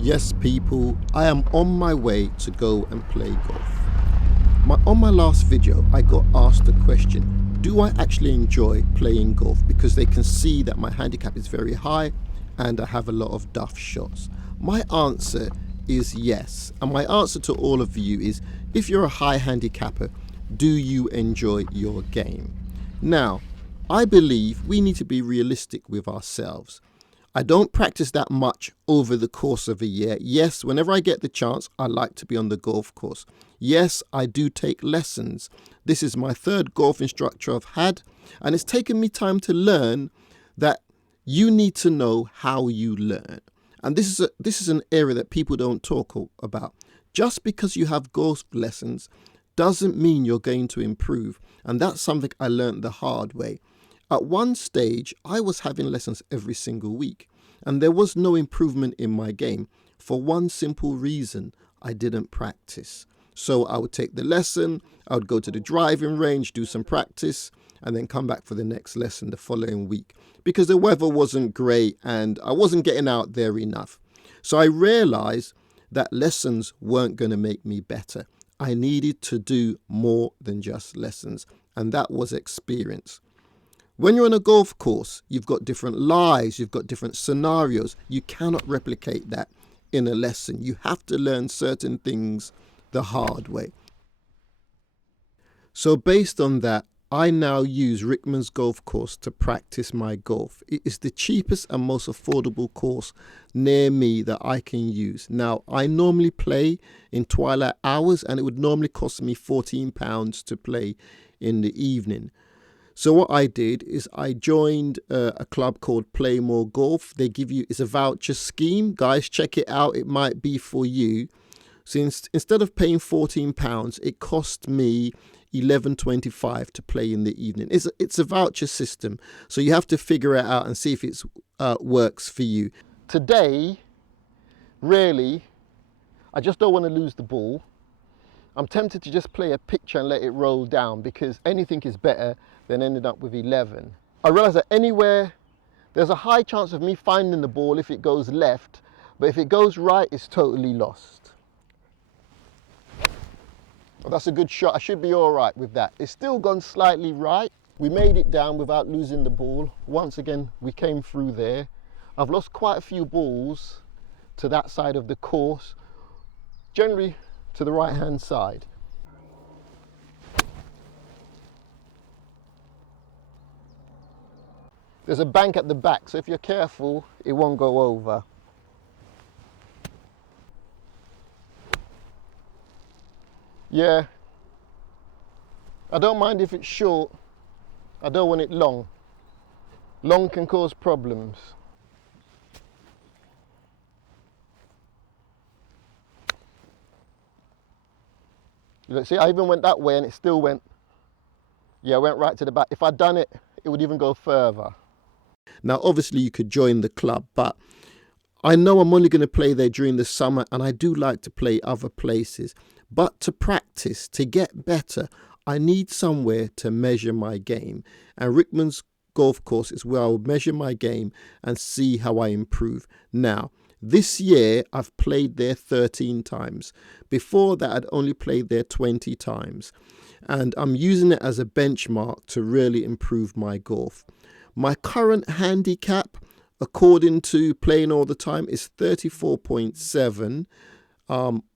Yes, people, I am on my way to go and play golf. On my last video, I got asked the question, do I actually enjoy playing golf? Because they can see that my handicap is very high and I have a lot of duff shots. My answer is yes. And my answer to all of you is, if you're a high handicapper, do you enjoy your game? Now, I believe we need to be realistic with ourselves. I don't practice that much over the course of a year. Yes, whenever I get the chance, I like to be on the golf course. Yes, I do take lessons. This is my third golf instructor I've had, and it's taken me time to learn that you need to know how you learn. And this is an area that people don't talk about. Just because you have golf lessons doesn't mean you're going to improve. And that's something I learned the hard way. At one stage, I was having lessons every single week, and there was no improvement in my game for one simple reason: I didn't practice. So I would take the lesson, I would go to the driving range, do some practice, and then come back for the next lesson the following week, because the weather wasn't great and I wasn't getting out there enough. So I realized that lessons weren't going to make me better. I needed to do more than just lessons, and that was experience. When you're on a golf course, you've got different lies, you've got different scenarios. You cannot replicate that in a lesson. You have to learn certain things the hard way. So based on that, I now use Rickmansworth Golf Course to practice my golf. It is the cheapest and most affordable course near me that I can use. Now, I normally play in twilight hours, and it would normally cost me £14 to play in the evening. So what I did is I joined a club called Play More Golf. They give you, it's a voucher scheme. Guys, check it out. It might be for you. So instead of paying £14, it cost me $11.25 to play in the evening. It's a voucher system. So you have to figure it out and see if it works for you. Today, really, I just don't want to lose the ball. I'm tempted to just play a picture and let it roll down, because anything is better than ending up with 11. I realise that anywhere, there's a high chance of me finding the ball if it goes left, but if it goes right, it's totally lost. Well, that's a good shot. I should be all right with that. It's still gone slightly right. We made it down without losing the ball. Once again, we came through there. I've lost quite a few balls to that side of the course, generally to the right hand side. There's a bank at the back, so if you're careful, it won't go over. Yeah, I don't mind if it's short. I don't want it long. Long can cause problems. Look, see, I even went that way and it still went, yeah, I went right to the back. If I'd done it, it would even go further. Now, obviously you could join the club, but I know I'm only going to play there during the summer, and I do like to play other places. But to practice, to get better, I need somewhere to measure my game. And Rickmansworth Golf Course is where I will measure my game and see how I improve. Now, this year, I've played there 13 times. Before that, I'd only played there 20 times. And I'm using it as a benchmark to really improve my golf. My current handicap, according to Playing All the Time, is 34.7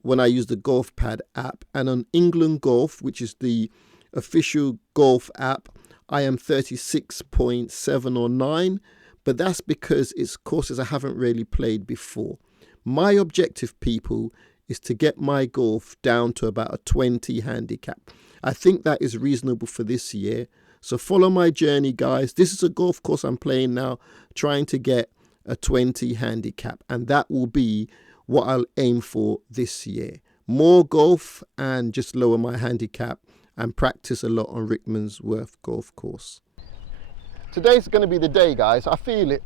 when I use the Golf Pad app. And on England Golf, which is the official golf app, I am 36.7 or 9. But that's because it's courses I haven't really played before. My objective, people, is to get my golf down to about a 20 handicap. I think that is reasonable for this year. So follow my journey, guys. This is a golf course I'm playing now, trying to get a 20 handicap. And that will be what I'll aim for this year. More golf and just lower my handicap and practice a lot on Rickmansworth Golf Course. Today's going to be the day, guys. I feel it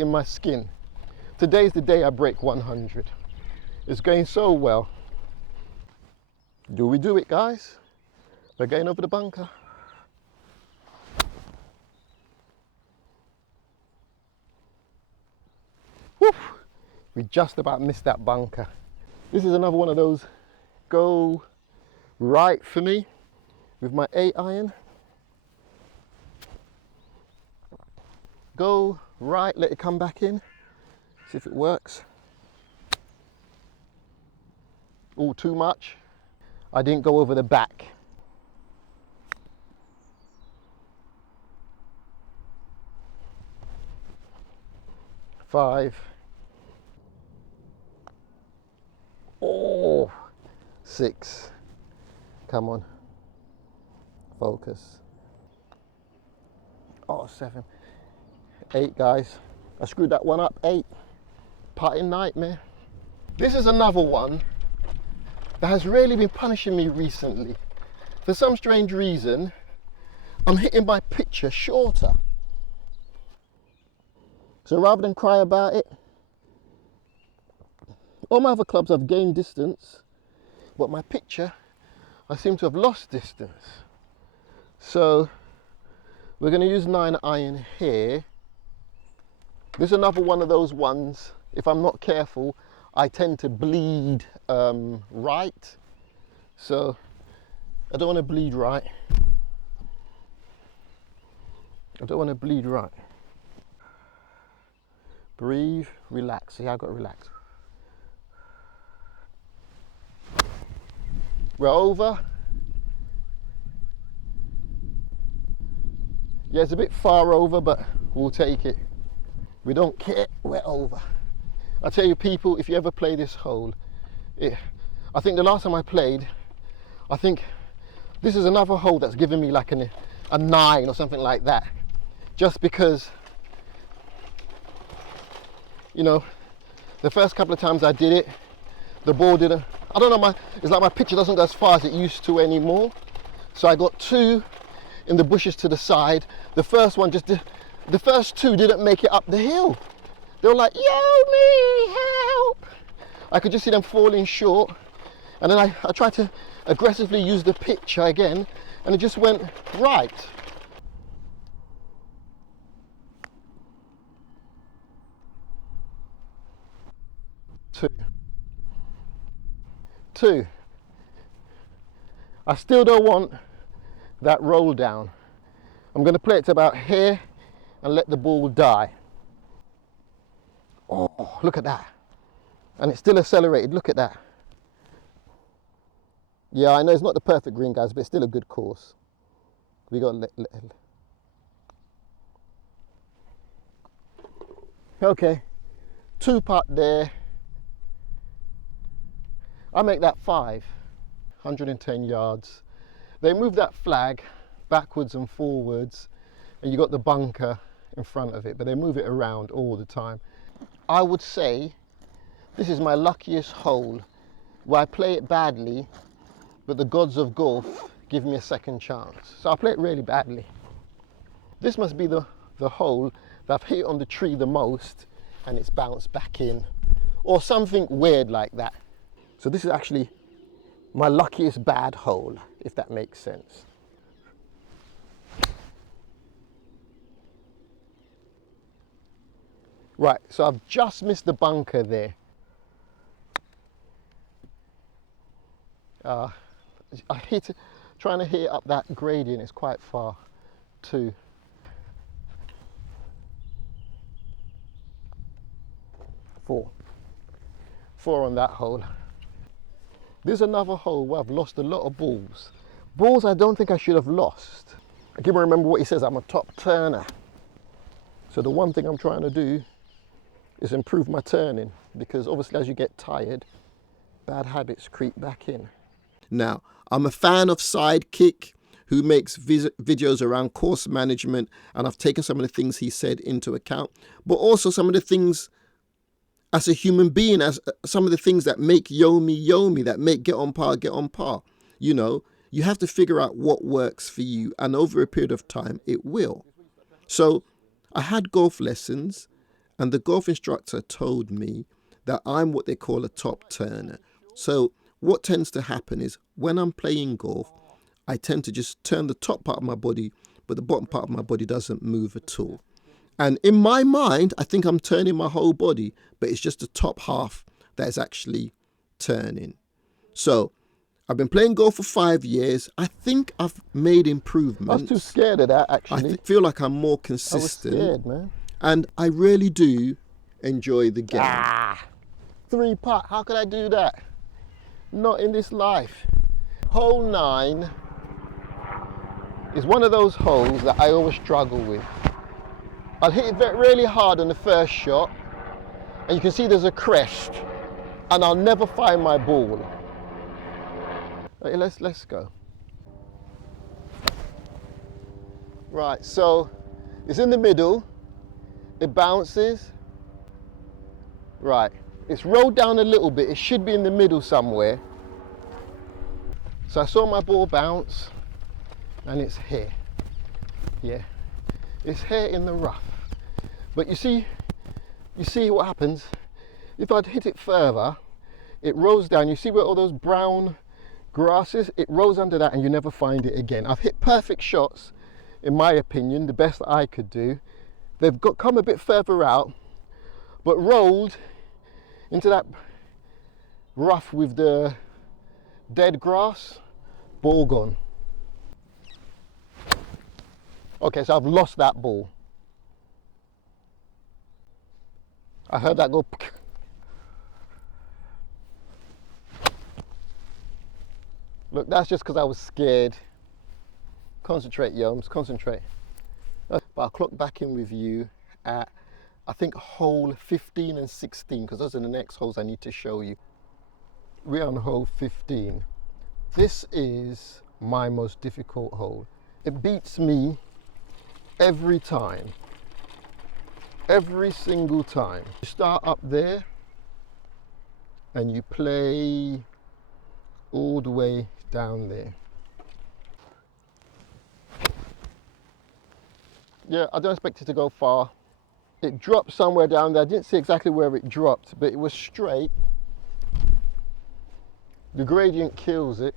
in my skin. Today's the day I break 100. It's going so well. Do we do it, guys? We're going over the bunker. Woo. We just about missed that bunker. This is another one of those go right for me with my 8 iron. Go right, let it come back in, see if it works. Oh, too much. I didn't go over the back. Five. Oh, 6. Come on. Focus. Oh, 7. 8, guys. I screwed that one up. 8. Putting nightmare. This is another one that has really been punishing me recently. For some strange reason, I'm hitting my picture shorter. So rather than cry about it, all my other clubs I've gained distance, but my picture, I seem to have lost distance. So we're going to use 9 iron here. This is another one of those ones, if I'm not careful, I tend to bleed right. So I don't want to bleed right. I don't want to bleed right. Breathe, relax. See, I've got to relax. We're over. Yeah, it's a bit far over, but we'll take it. We don't care, we're over. I tell you people, if you ever play this hole, I think the last time I played, I think this is another hole that's given me like a 9 or something like that. Just because, you know, the first couple of times I did it, the ball didn't, I don't know, it's like my picture doesn't go as far as it used to anymore. So I got 2 in the bushes to the side. The first one the first 2 didn't make it up the hill. They were like, yo, me, help. I could just see them falling short. And then I tried to aggressively use the picture again, and it just went right. Two. I still don't want that roll down. I'm going to play it to about here and let the ball die. Oh, look at that. And it's still accelerated, look at that. Yeah, I know it's not the perfect green, guys, but it's still a good course. We got okay, 2 putt there. I make that 5, 110 yards. They move that flag backwards and forwards, and you got the bunker in front of it, but they move it around all the time. I would say this is my luckiest hole where I play it badly, but the gods of golf give me a second chance. So I play it really badly. This must be the hole that I've hit on the tree the most and it's bounced back in, or something weird like that. So this is actually my luckiest bad hole, if that makes sense. Right, so I've just missed the bunker there. I hit it, trying to hit up that gradient is quite far too. Four on that hole. There's another hole where I've lost a lot of balls. Balls I don't think I should have lost. I can remember what he says, I'm a top turner. So the one thing I'm trying to do is improve my turning, because obviously as you get tired, bad habits creep back in. Now, I'm a fan of Sidekick, who makes videos around course management, and I've taken some of the things he said into account, but also some of the things as a human being, as some of the things that make yomi, that make get on par. You know, you have to figure out what works for you, and over a period of time, it will. So I had golf lessons, and the golf instructor told me that I'm what they call a top turner. So what tends to happen is when I'm playing golf, I tend to just turn the top part of my body, but the bottom part of my body doesn't move at all. And in my mind, I think I'm turning my whole body, but it's just the top half that is actually turning. So I've been playing golf for 5 years. I think I've made improvements. I was too scared of that, actually. I feel like I'm more consistent. I was scared, man. And I really do enjoy the game. 3-putt, how could I do that? Not in this life. Hole 9 is one of those holes that I always struggle with. I'll hit it really hard on the first shot, and you can see there's a crest, and I'll never find my ball. Okay, let's go. Right, so it's in the middle, it bounces. Right, it's rolled down a little bit, it should be in the middle somewhere. So I saw my ball bounce, and it's here. Yeah, it's here in the rough. But you see what happens? If I'd hit it further, it rolls down. You see where all those brown grasses? It rolls under that and you never find it again. I've hit perfect shots, in my opinion, the best I could do. They've come a bit further out, but rolled into that rough with the dead grass, ball gone. Okay, so I've lost that ball. I heard that go. Look, that's just because I was scared. Concentrate, Yomes, concentrate. But I'll clock back in with you at, I think, hole 15 and 16, because those are the next holes I need to show you. We're on hole 15. This is my most difficult hole. It beats me every time. Every single time. You start up there and you play all the way down there. Yeah, I don't expect it to go far. It dropped somewhere down there. I didn't see exactly where it dropped, but it was straight. The gradient kills it.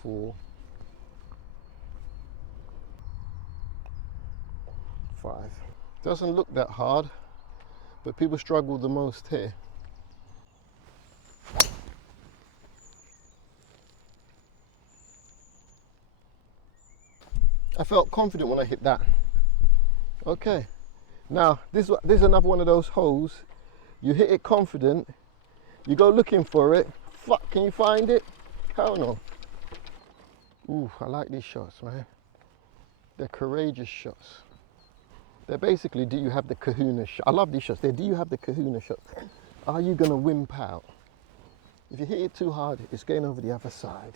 Four, 5. Doesn't look that hard, but people struggle the most here. I felt confident when I hit that. Okay, now this is another one of those holes. You hit it confident, you go looking for it. Fuck, can you find it? Hell no. Ooh, I like these shots, man. They're courageous shots. They're basically, do you have the kahuna shot? I love these shots. They're, do you have the kahuna shot? Are you gonna wimp out? If you hit it too hard, it's going over the other side.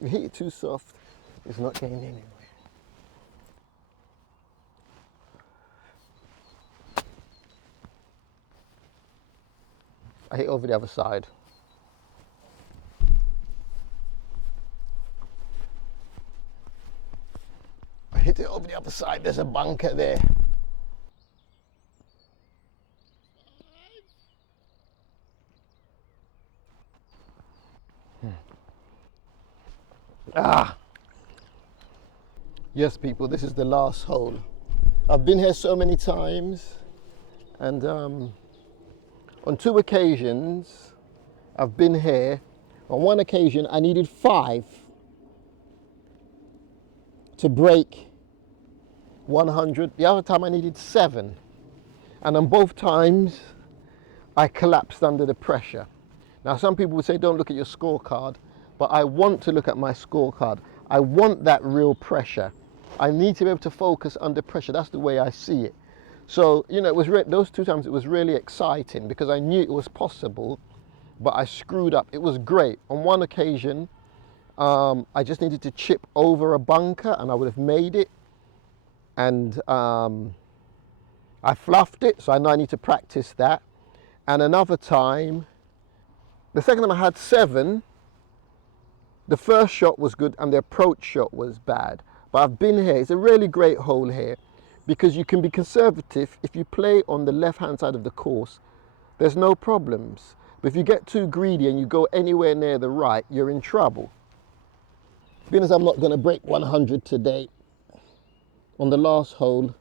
If you hit it too soft, it's not going anywhere. I hit over the other side. I hit it over the other side, there's a bunker there. Yes, people, this is the last hole. I've been here so many times, and on 2 occasions I've been here. On one occasion I needed 5 to break 100. The other time I needed 7, and on both times I collapsed under the pressure. Now some people would say don't look at your scorecard, but I want to look at my scorecard. I want that real pressure. I need to be able to focus under pressure. That's the way I see it. So, you know, it was those 2 times it was really exciting because I knew it was possible, but I screwed up. It was great. On one occasion, I just needed to chip over a bunker and I would have made it. And I fluffed it, so I know I need to practice that. And another time, the second time I had 7, the first shot was good and the approach shot was bad. But I've been here. It's a really great hole here because you can be conservative. If you play on the left-hand side of the course, there's no problems. But if you get too greedy and you go anywhere near the right, you're in trouble. Being as I'm not going to break 100 today, on the last hole,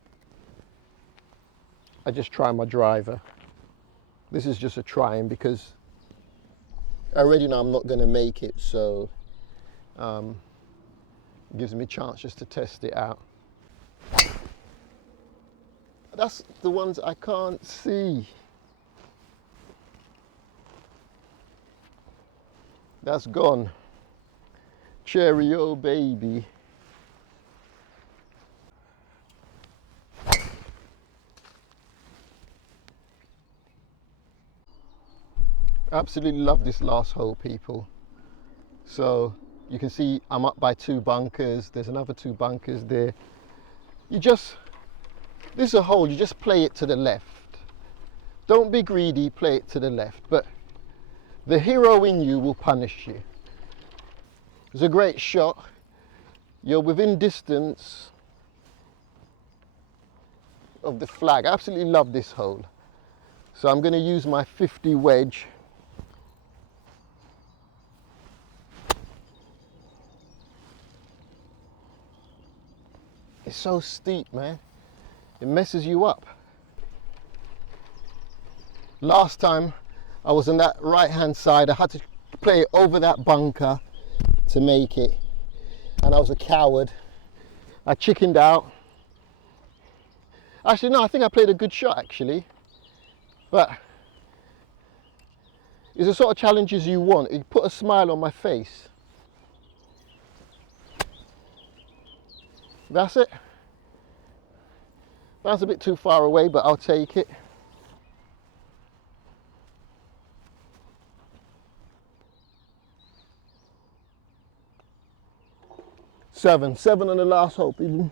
I just try my driver. This is just a trying because I already know I'm not going to make it, so it gives me a chance just to test it out. That's the ones I can't see. That's gone. Cheerio, baby. Absolutely love this last hole, people. So you can see I'm up by 2 bunkers. There's another 2 bunkers there. This is a hole, you just play it to the left. Don't be greedy, play it to the left. But the hero in you will punish you. It's a great shot. You're within distance of the flag. I absolutely love this hole. So I'm going to use my 50 wedge. It's so steep, man. It messes you up. Last time I was on that right hand side, I had to play it over that bunker to make it, and I was a coward. I chickened out. Actually no, I think I played a good shot actually, but it's the sort of challenges you want. It put a smile on my face. That's it. That's a bit too far away, but I'll take it. Seven on the last hole, people.